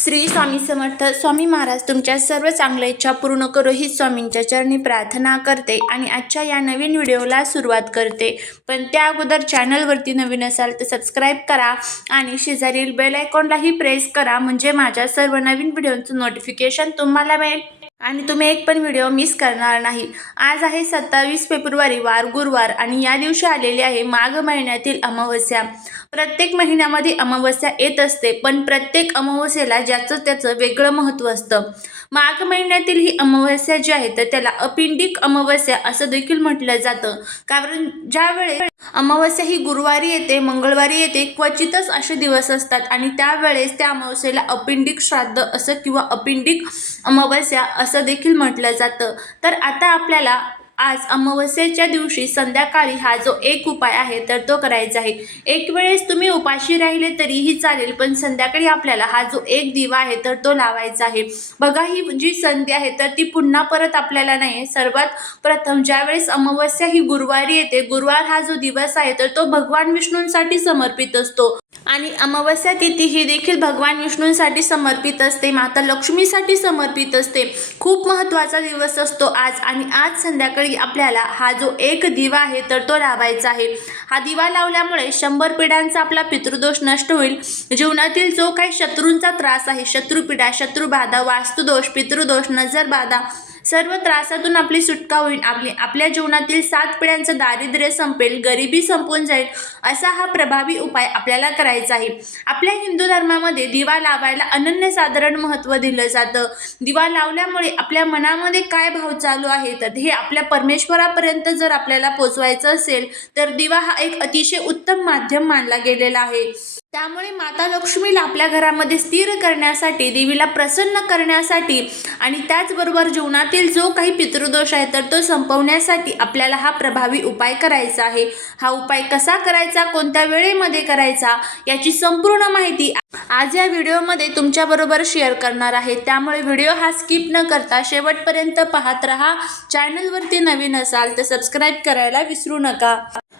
श्री स्वामी समर्थ स्वामी महाराज तुमच्या सर्व चांगल्या इच्छा पूर्ण करो ही स्वामींच्या चरणी प्रार्थना करते आणि आजच्या या नवीन व्हिडिओला सुरुवात करते. पण त्या अगोदर चॅनलवरती नवीन असाल तर सबस्क्राईब करा आणि शेजारील बेल आयकॉनलाही प्रेस करा म्हणजे माझ्या सर्व नवीन व्हिडिओचं नोटिफिकेशन तुम्हाला मिळेल. आणि तुम्ही एक पण व्हिडिओ मिस करणार नाही. आज आहे सत्तावीस फेब्रुवारी वार गुरुवार आणि या दिवशी आलेली आहे माघ महिन्यातील अमावस्या. प्रत्येक महिन्यामध्ये अमावस्या येत असते पण प्रत्येक अमावस्येला ज्याचं त्याचं वेगळं महत्त्व असतं. माघ महिन्यातील ही अमावस्या जी आहे तर त्याला अपिंडिक अमावस्या असं देखील म्हटलं जातं. कारण ज्यावेळेस अमावस्या ही गुरुवारी येते मंगळवारी येते क्वचितच असे दिवस असतात आणि त्यावेळेस त्या अमावस्येला अपिंडिक श्राद्ध असं किंवा अपिंडिक अमावस्या असं देखील म्हटलं जातं. तर आता आपल्याला आज अमावस्येच्या दिवशी संध्याकाळी हा जो एक उपाय आहे तर तो करायचा आहे. एक वेळेस तुम्ही उपाशी राहिले तरीही चालेल पण संध्याकाळी आपल्याला हा जो एक दिवा आहे तर तो लावायचा आहे. बघा ही जी संधी आहे तर ती पुन्हा परत आपल्याला नाही आहे सर्वात प्रथम ज्यावेळेस अमावस्या ही गुरुवारी येते गुरुवार हा जो दिवस आहे तर तो भगवान विष्णूंसाठी समर्पित असतो. आणि अमावस्या तिथी ही देखील भगवान विष्णूंसाठी समर्पित असते माता लक्ष्मीसाठी समर्पित असते. खूप महत्त्वाचा दिवस असतो आज आणि आज संध्याकाळी आपल्याला हा जो एक दिवा आहे तर तो लावायचा आहे. हा दिवा लावल्यामुळे शंभर पिढ्यांचा आपला पितृदोष नष्ट होईल. जीवनातील जो काही शत्रूंचा त्रास आहे शत्रुपिढा शत्रुबाधा वास्तुदोष पितृदोष नजरबाधा सर्व त्रासातून आपली सुटका होईल. आपली आपल्या जीवनातील सात पिढ्यांचं दारिद्र्य संपेल गरिबी संपून जाईल असा हा प्रभावी उपाय आपल्याला करायचा आहे. आपल्या हिंदू धर्मामध्ये दिवा लावायला अनन्यसाधारण महत्त्व दिलं जातं. दिवा लावल्यामुळे आपल्या मनामध्ये काय भाव चालू आहे? तर हे आपल्या परमेश्वरापर्यंत जर आपल्याला पोचवायचं असेल तर दिवा हा एक अतिशय उत्तम माध्यम मानला गेलेला आहे. त्यामुळे माता लक्ष्मीला आपल्या घरामध्ये स्थिर करण्यासाठी देवीला प्रसन्न करण्यासाठी आणि त्याचबरोबर जीवनातील जो काही पितृदोष आहे तर तो संपवण्यासाठी आपल्याला हा प्रभावी उपाय करायचा आहे. हा उपाय कसा करायचा कोणत्या वेळेमध्ये करायचा याची संपूर्ण माहिती आज या व्हिडिओमध्ये तुमच्याबरोबर शेअर करणार आहे. त्यामुळे व्हिडिओ हा स्किप न करता शेवटपर्यंत पाहत राहा. चॅनलवरती नवीन असाल तर सबस्क्राईब करायला विसरू नका.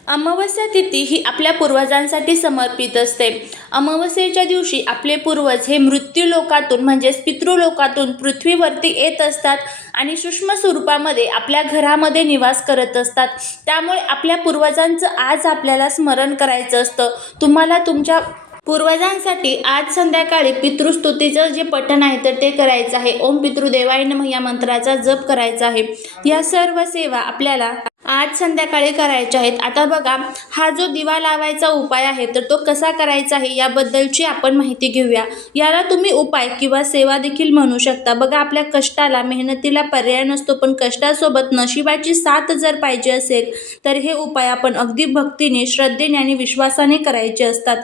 अमावस्या तिथी ही आपल्या पूर्वजांसाठी समर्पित असते. अमावस्येच्या दिवशी आपले पूर्वज हे मृत्यूलोकातून म्हणजेच पितृलोकातून पृथ्वीवरती येत असतात आणि सूक्ष्म स्वरूपामध्ये आपल्या घरामध्ये निवास करत असतात. त्यामुळे आपल्या पूर्वजांचं आज आपल्याला स्मरण करायचं असतं. तुम्हाला तुमच्या पूर्वजांसाठी आज संध्याकाळी पितृस्तुतीचं जे पठण आहे तर ते करायचं आहे. ओम पितृदेवाय नम या मंत्राचा जप करायचा आहे. या सर्व सेवा आपल्याला आज संध्याकाळी करायच्या आहेत. आता बघा हा जो दिवा लावायचा उपाय आहे तर तो कसा करायचा आहे याबद्दलची आपण माहिती घेऊया. याला तुम्ही उपाय किंवा सेवा देखील म्हणू शकता. बघा आपल्या कष्टाला मेहनतीला पर्याय नसतो पण कष्टासोबत नशिबाची साथ जर पाहिजे असेल तर हे उपाय आपण अगदी भक्तीने श्रद्धेने आणि विश्वासाने करायचे असतात.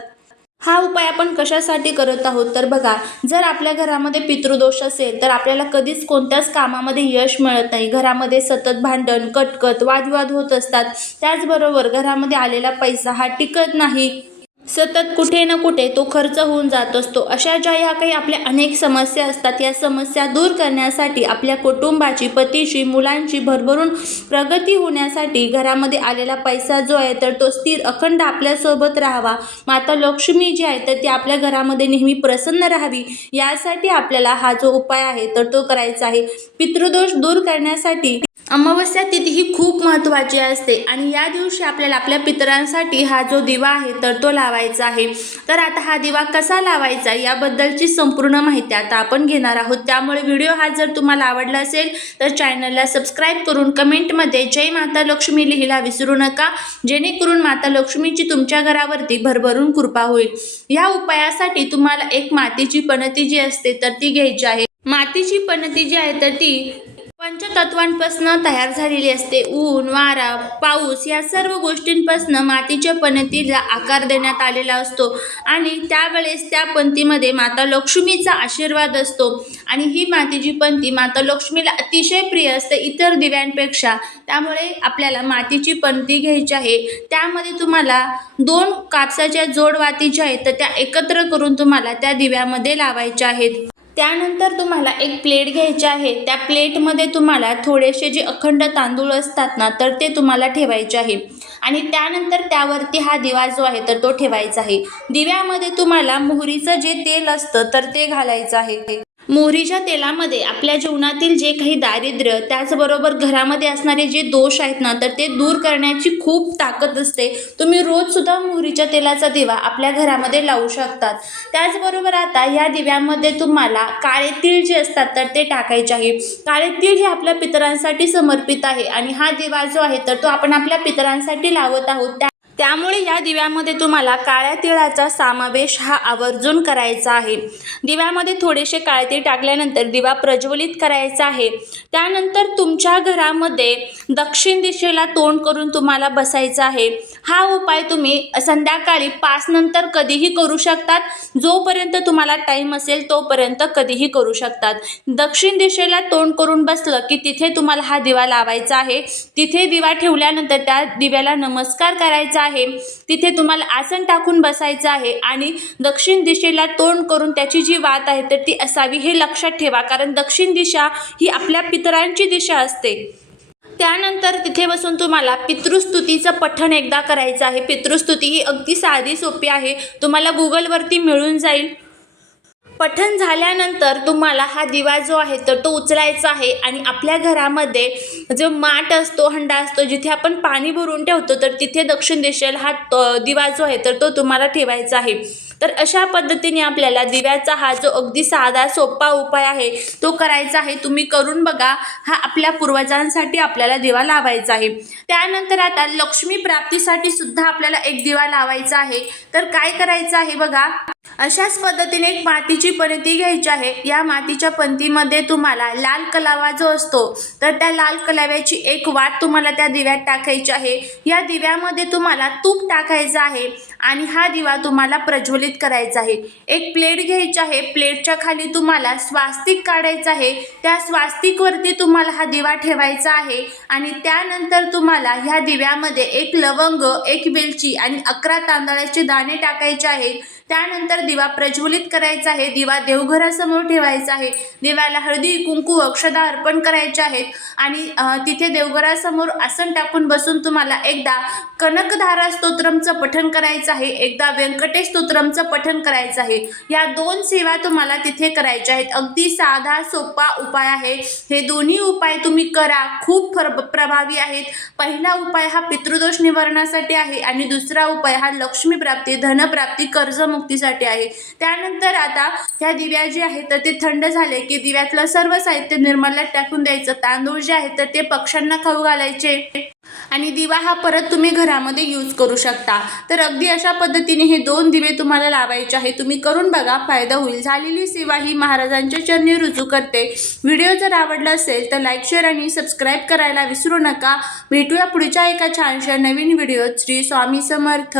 हा उपाय आपण कशासाठी करत आहोत? तर बघा जर आपल्या घरामध्ये पितृदोष असेल तर आपल्याला कधीच कोणत्याच कामामध्ये यश मिळत नाही. घरामध्ये सतत भांडण कटकट वादविवाद होत असतात. त्याचबरोबर घरामध्ये आलेला पैसा हा टिकत नाही. सतत कुठे ना कुठे तो खर्च होऊन जात असतो. अशा ज्या ह्या काही आपल्या अनेक समस्या असतात या समस्या दूर करण्यासाठी आपल्या कुटुंबाची पतीची मुलांची भरभरून प्रगती होण्यासाठी घरामध्ये आलेला पैसा जो आहे तर तो स्थिर अखंड आपल्यासोबत राहावा. माता लक्ष्मी जी आहे तर ती आपल्या घरामध्ये नेहमी प्रसन्न राहावी यासाठी आपल्याला हा जो उपाय आहे तर तो करायचा आहे. पितृदोष दूर करण्यासाठी अमावस्या तिथी ही खूप महत्त्वाची असते आणि या दिवशी आपल्याला आपल्या पितरांसाठी हा जो दिवा आहे तर तो लावायचा आहे. तर आता हा दिवा कसा लावायचा याबद्दलची संपूर्ण माहिती आता आपण घेणार आहोत. त्यामुळे व्हिडिओ हा जर तुम्हाला आवडला असेल तर चॅनलला सबस्क्राईब करून कमेंटमध्ये जय माता लक्ष्मी लिहिला विसरू नका जेणेकरून माता लक्ष्मीची तुमच्या घरावरती भरभरून कृपा होईल. या उपायासाठी तुम्हाला एक मातीची पणती जी असते तर ती घ्यायची आहे. मातीची पणती जी आहे तर ती पंचतत्वांपासून तयार झालेली असते. ऊन वारा पाऊस या सर्व गोष्टींपासून मातीच्या पणतीला आकार देण्यात आलेला असतो. आणि त्यावेळेस त्या पंथीमध्ये माता लक्ष्मीचा आशीर्वाद असतो. आणि ही मातीची पंथी माता लक्ष्मीला अतिशय प्रिय असते इतर दिव्यांपेक्षा त्यामुळे आपल्याला मातीची पंती घ्यायची आहे. त्यामध्ये तुम्हाला दोन कापसाच्या जोडवाती ज्या आहेत तर त्या एकत्र करून तुम्हाला त्या दिव्यामध्ये लावायच्या आहेत. त्यानंतर तुम्हाला एक प्लेट घ्यायची आहे. त्या प्लेटमध्ये तुम्हाला थोडेसे जे अखंड तांदूळ असतात ना तर ते तुम्हाला ठेवायचे आहे. आणि त्यानंतर त्यावरती हा दिवा जो आहे तर तो ठेवायचा आहे. दिव्यामध्ये तुम्हाला मोहरीचं जे तेल असतं तर ते घालायचं आहे. मोहरीच्या तेलामध्ये आपल्या जीवनातील जे काही दारिद्र्य त्याचबरोबर घरामध्ये असणारे जे दोष आहेत ना तर ते दूर करण्याची खूप ताकद असते. तुम्ही रोजसुद्धा मोहरीच्या तेलाचा दिवा आपल्या घरामध्ये लावू शकतात. त्याचबरोबर आता या दिव्यामध्ये तुम्हाला काळे तीळ जे असतात तर ते टाकायचे आहे. काळे तीळ हे आपल्या पितरांसाठी समर्पित आहे आणि हा दिवा जो आहे तर तो आपण आपल्या पितरांसाठी लावत आहोत. त्या त्यामुळे या दिव्यामध्ये तुम्हाला काळ्या तिळाचा समावेश हा आवर्जून करायचा आहे. दिव्यामध्ये थोडेसे काळे तीळ टाकल्यानंतर दिवा प्रज्वलित करायचा आहे. त्यानंतर तुमच्या घरामध्ये दक्षिण दिशेला तोंड करून तुम्हाला बसायचं आहे. हा उपाय तुम्ही संध्याकाळी पाच नंतर कधीही करू शकतात. जोपर्यंत तुम्हाला टाईम असेल तोपर्यंत कधीही करू शकतात. दक्षिण दिशेला तोंड करून बसलं की तिथे तुम्हाला हा दिवा लावायचा आहे. तिथे दिवा ठेवल्यानंतर त्या दिव्याला नमस्कार करायचा आहे. तिथे तुम्हाला आसन टाकून बसायचं आहे आणि दक्षिण दिशेला तोंड करून त्याची जी वात आहे तर ती असावी हे लक्षात ठेवा. कारण दक्षिण दिशा ही आपल्या पितरांची दिशा असते. त्यानंतर तिथे बसून तुम्हाला पितृस्तुतीचं पठण एकदा करायचं आहे. पितृस्तुती ही अगदी साधी सोपी आहे. तुम्हाला गुगलवरती मिळून जाईल. पठण झाल्यानंतर तुम्हाला हा दिवा जो आहे तर तो उचलायचा आहे आणि आपल्या घरामध्ये जो माठ असतो हंडा असतो जिथे आपण पाणी भरून ठेवतो तर तिथे दक्षिण दिशेला हा त- दिवा जो आहे तर तो तुम्हाला ठेवायचा आहे. तर अशा पद्धतीने आपल्याला दिव्याचा हा जो अगदी साधा सोपा उपाय आहे तो करायचा आहे. तुम्ही करून बघा हा आपल्या पूर्वजांसाठी आपल्याला दिवा लावायचा आहे. त्यानंतर आता लक्ष्मी प्राप्तीसाठी सुद्धा आपल्याला एक दिवा लावायचा आहे. तर काय करायचं आहे बघा अशाच पद्धतीने एक मातीची पणती घ्यायची आहे. या मातीच्या पणतीमध्ये तुम्हाला लाल कलावा जो असतो तर त्या लाल कलाव्याची एक वाट तुम्हाला त्या दिव्यात टाकायची आहे. या दिव्यामध्ये तुम्हाला तूप टाकायचं आहे आणि हा दिवा तुम्हाला प्रज्वलित करायचा आहे. एक प्लेट घ्यायची आहे. प्लेटच्या खाली तुम्हाला स्वास्तिक काढायचं आहे. त्या स्वास्तिकवरती तुम्हाला हा दिवा ठेवायचा आहे आणि त्यानंतर तुम्हाला ह्या दिव्यामध्ये एक लवंग एक वेलची आणि अकरा तांदळाचे दाणे टाकायचे आहेत. त्यानंतर दिवा प्रज्वलित करायचा आहे दिवा देवघरासमोर ठेवायचा आहे दिव्याला हळदी कुंकू अक्षदा अर्पण करायचे आहेत आणि तिथे देवघरासमोर आसन टाकून बसून तुम्हाला एकदा कनकधारा स्तोत्रमचं पठण करायचं आहे एकदा व्यंकटेश स्तोत्रमचं पठण करायचं आहे. या दोन सेवा तुम्हाला तिथे करायच्या आहेत. अगदी साधा सोपा उपाय आहे. हे दोन्ही उपाय तुम्ही करा. खूप फर प्रभावी आहेत. पहिला उपाय हा पितृदोष निवारणासाठी आहे आणि दुसरा उपाय हा लक्ष्मीप्राप्ती धनप्राप्ती कर्जमुक्तीसाठी आहे. त्यानंतर आता ह्या दिव्या जे आहेत तर ते थंड झाले की दिव्यातलं सर्व साहित्य निर्मल्यात टाकून द्यायचं. तांदूळ जे आहेत तर ते पक्ष्यांना खाऊ घालायचे. आणि दिवा हा परत तुम्ही घरामध्ये यूज करू शकता. तर अगदी अशा पद्धतीने हे दोन दिवे तुम्हाला लावायचे आहे तुम्ही करून बघा फायदा होईल. झालेली सेवा ही महाराजांच्या चरणी रुजू करते. व्हिडिओ जर आवडला असेल तर लाईक शेअर आणि सबस्क्राईब करायला विसरू नका. भेटूया पुढच्या एका छानशा नवीन व्हिडिओत श्री स्वामी समर्थ.